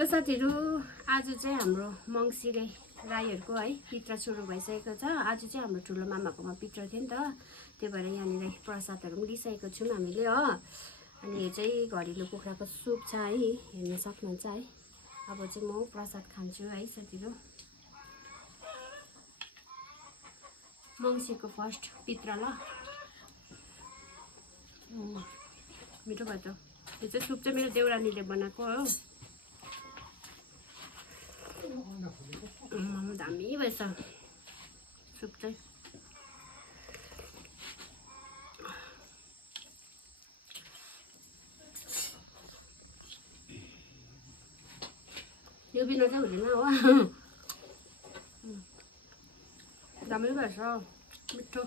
साथीहरू आज चाहिँ हाम्रो मङ्सिरे राईहरूको है पित्र सुरु भइसकेको छ। आज चाहिँ हाम्रो ठुलो मामाकोमा पित्र थियो नि त, त्यही भएर यहाँनिर प्रसादहरू पनि लिइसकेको छौँ हामीले हो। अनि यो चाहिँ घरेलु कुखुराको सुप छ है, हेर्न सक्नुहुन्छ है। अब चाहिँ म प्रसाद खान्छु है साथीहरू। मङ्सिरको फर्स्ट पित्र ल, मिठो भयो त। यो चाहिँ सुप चाहिँ मेरो देउरानीले बनाएको हो। दामी भएछ सुप चाहिँ। यो बिना चाहिँ हुँदैन हो। दामी भएछ, मिठो।